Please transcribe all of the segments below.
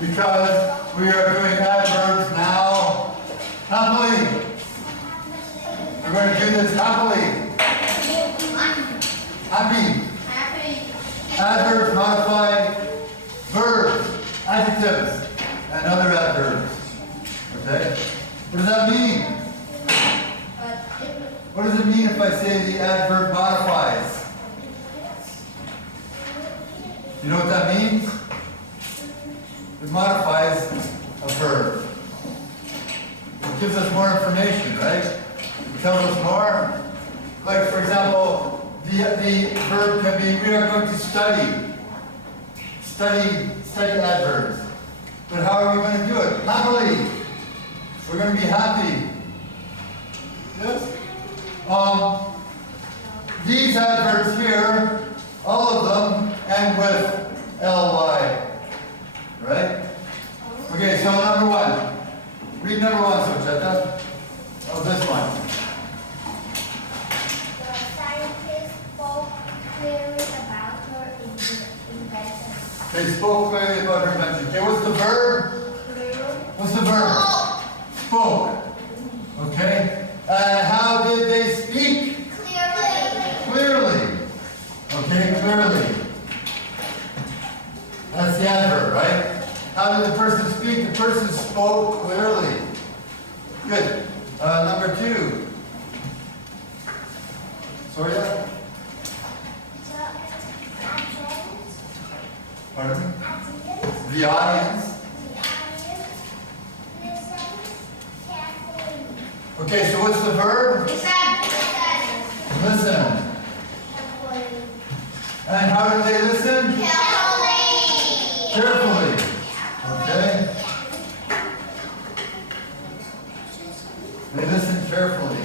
because we are doing adverbs now. Happily. We're going to do this happily. Happy. Adverbs modify verbs, adjectives, and other adverbs. Okay? What does that mean? What does it mean if I say the adverb modifies? You know what that means? It modifies a verb. It gives us more information, right? It tells us more. Like, for example, the verb can be, we are going to study. Study adverbs. But how are we going to do it? Happily. We're going to be happy. Yes? These adverbs here, all of them end with ly. Right? Okay, so number one. Read number one, Socheta. Oh, this one. The scientist spoke clearly about her invention. They spoke clearly about her invention. Okay, what's the verb? What's the verb? Spoke. Okay? And how did they speak? Clearly. Okay, clearly. That's the adverb, right? How did the person speak? The person spoke clearly. Good. Number two. Sorry? Pardon me? The audience. Okay, so what's the verb? Listen. And how do they listen? Carefully. Okay? They listen carefully.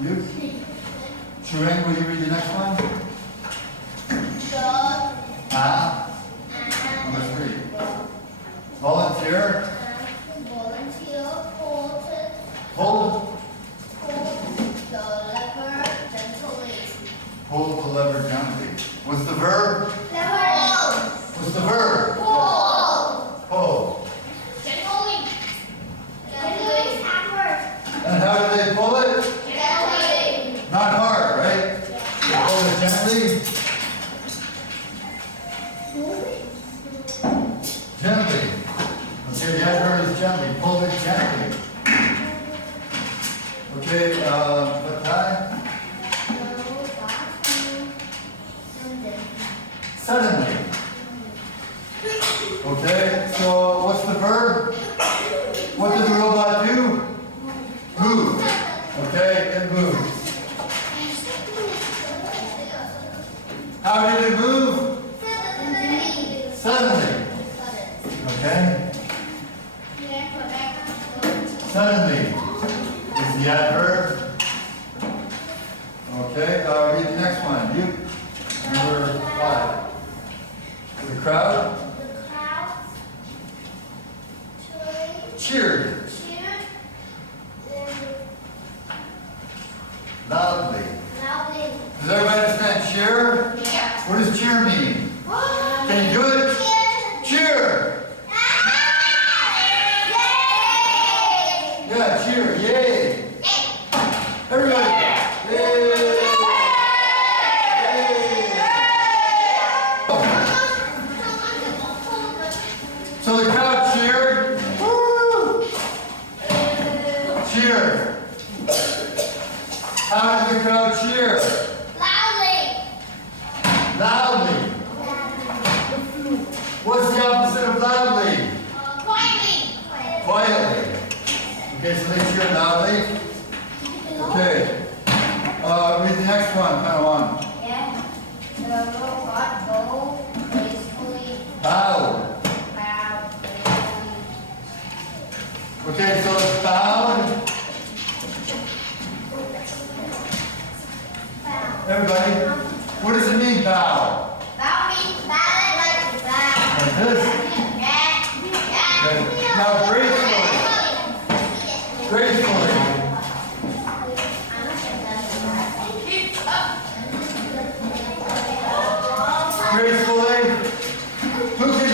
You? Shuang, will you read the next one? Number three. Volunteer. Hold. Hold the lever gently. What's the verb? What's the verb? Pull. And how do they pull it? Not hard, right? They pull it gently. Gently. Okay, the adverb is gently. Pull it gently. Okay, what time? Suddenly. Okay, so what's the verb? What did the robot do? Move. Okay, it moves. How did it move? Suddenly. Okay? Suddenly is the adverb. Okay, read the next one. You. Number 5. The crowd cheered. Loudly. Does everybody understand cheer? Yeah. What does cheer mean? Can you do it? Cheer. Yeah, cheer. Yay. Everybody. Yay. So the crowd cheered. Woo! Cheered. How did the crowd cheer? Loudly. What's the opposite of loudly? Quietly. Okay, so they cheer loudly. Okay. Read the next one, kind of on. The robot go gracefully. Bowed. Okay, so it's bowed. Everybody, what does it mean, bow? Bow means bow like bow. Like this? Okay. Now, gracefully. Gracefully. Gracefully. Who can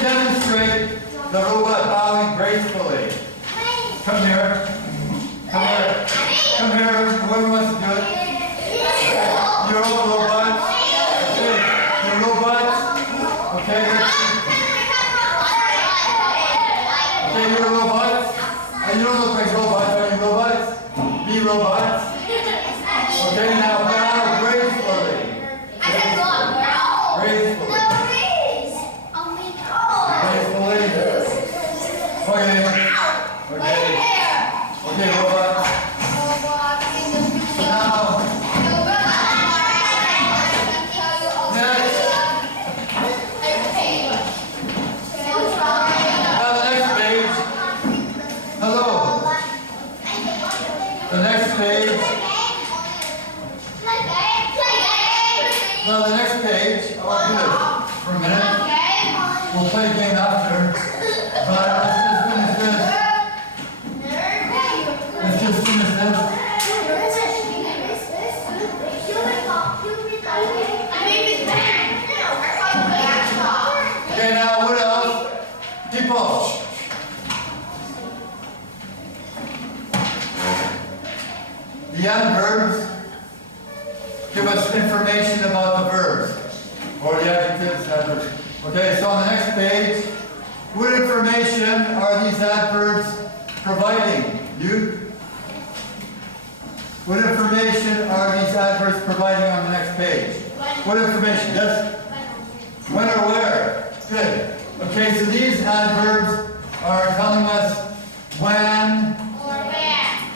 Now the next page, I want to do this for a minute. We'll play a game after. But let's just finish this. Let's just finish this. Okay, now what else? People. The adverbs give us information about the verbs, or the adjectives, adverbs. Okay, so on the next page, what information are these adverbs providing? You? What information are these adverbs providing on the next page? What information? Yes? When or where? Good. Okay, so these adverbs are telling us when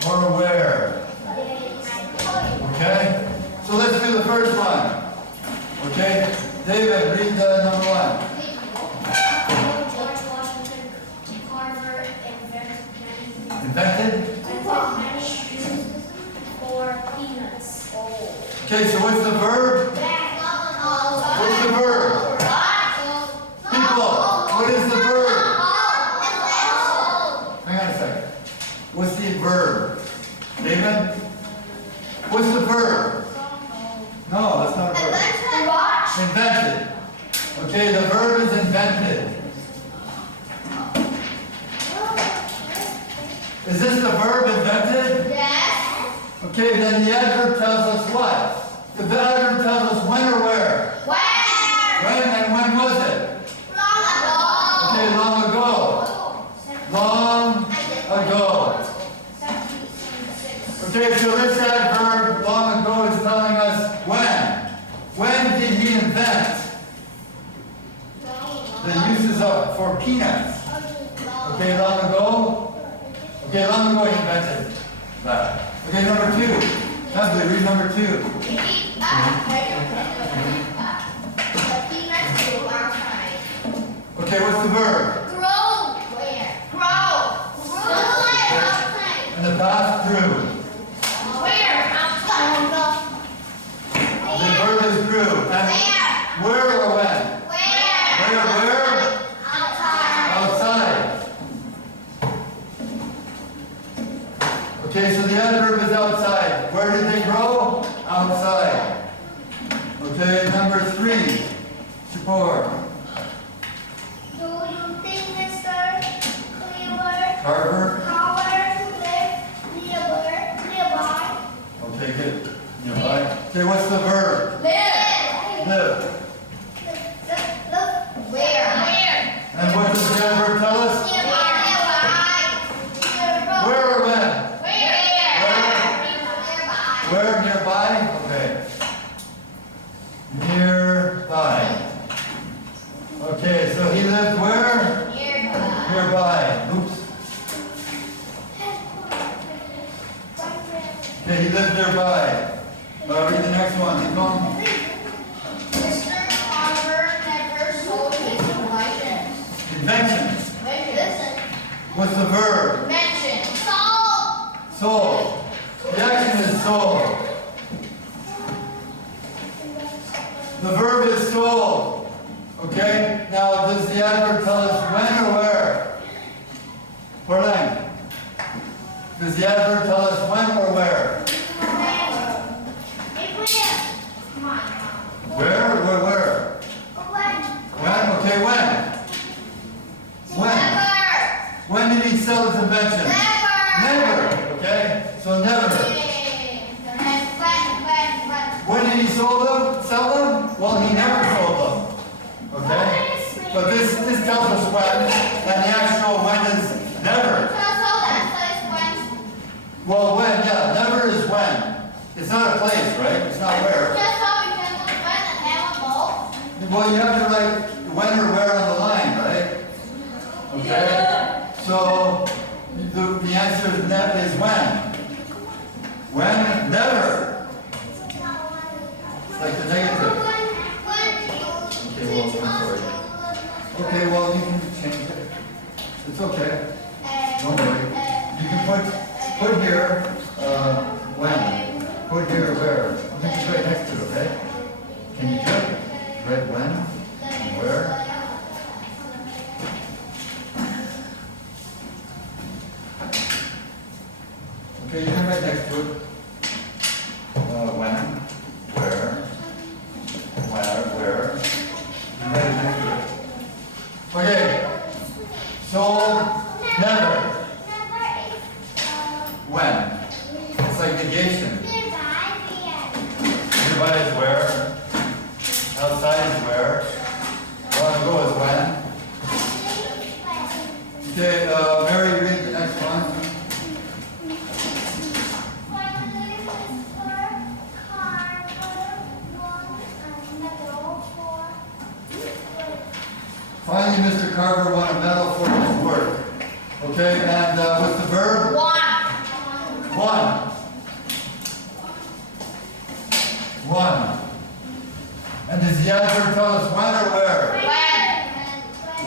or where. Okay? So let's do the first one. Okay? David, read the number one. George Washington Carver Invented? many shoes for peanuts. Okay, so what's the verb? What's the verb? People, what is the verb? Hang on a second. What's the verb? David? What's the verb? No, that's not a verb. Invented. Okay, the verb is invented. Is this the verb invented? Yes. Okay, then the adverb tells us what? The adverb tells us when or where? When and when was it? Okay, long ago. Long ago. Okay, so this adverb, long ago, is telling us when. When did he invent the uses of for peanuts? Okay, long ago. Okay, long ago he invented that. Okay, number two. Lovely, read number two. Okay, what's the verb? In the past, grew. The verb is grew. And where or when? Where? Outside. Okay, so the adverb is outside. Where did they grow? Outside. Okay, number three. Shapor. Do you think Mr. Cleaver Carver. live nearby? Okay, good. Nearby. Okay, what's the verb? Live. And what does the adverb tell us? Where or when? Where? Nearby? Okay. Nearby. Okay, so he lived where? Nearby. Oops. Okay, he lived nearby. Read the next one. Keep going. Mr. Carver never sold his inventions. Inventions. Listen. What's the verb? Mention. Sold. Sold. The action is sold. The verb is sold. Okay? Now, does the adverb tell us when or where? Porlang. Does the adverb tell us when or where? Where? Where? When? Okay, when? When did he sell his invention? Never. Okay? So never. When did he sell them? Well, he never sold them. Okay? But this tells us when, and the actual when is never. Well, when, yeah, never is when. It's not a place, right? It's not where. Well, you have to write when or where on the line, right? Okay? So, the answer is when. When? Never. It's like the negative. Okay, well, I'm sorry. Okay, well, you can change it. It's okay. Don't worry. You can put here, when. Put here where. I think it's right next to it, okay? Can you Inside is where. Outside is where. Want to go is when. Okay, Mary, read the next one. Finally, Mr. Carver won a medal for his work. Okay, and what's the verb? One. And does the adverb tell us when or where?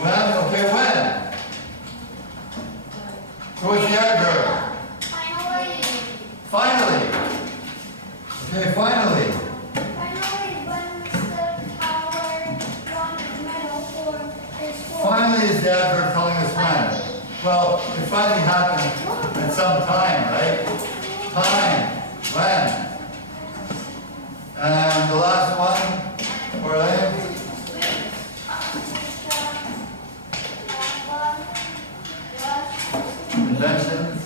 When? Okay, when? So what's the adverb? Finally. Okay, finally. Finally is the adverb telling us when. Well, it finally happened at some time, right? Time. When? And the last one, Orlando. Inventions.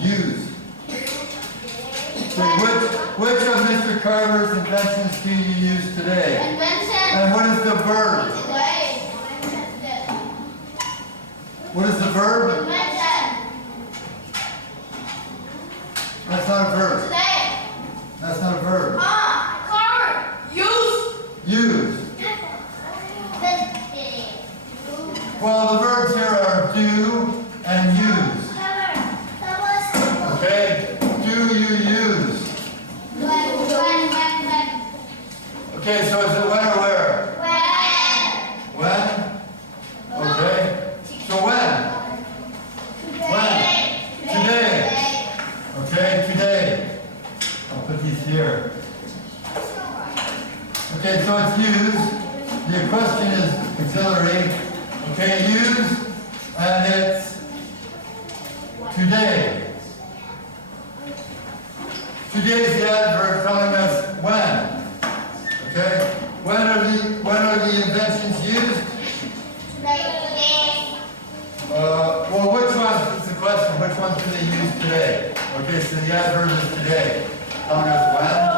Use. So which of Mr. Carver's inventions do you use today? And what is the verb? What is the verb? That's not a verb. That's not a verb. Use. Well, the verbs here are do and use. Okay? Do you use? Okay, so is it when or where? When? Okay. So when? When? Today. Okay, today. I'll put these here. Okay, so it's used. The question is auxiliary. Okay, used, and it's today. Today is the adverb telling us when. Okay, when are the inventions used? Well, which ones? It's the question. Which ones do they use today? Okay, so the adverb is today, telling us when.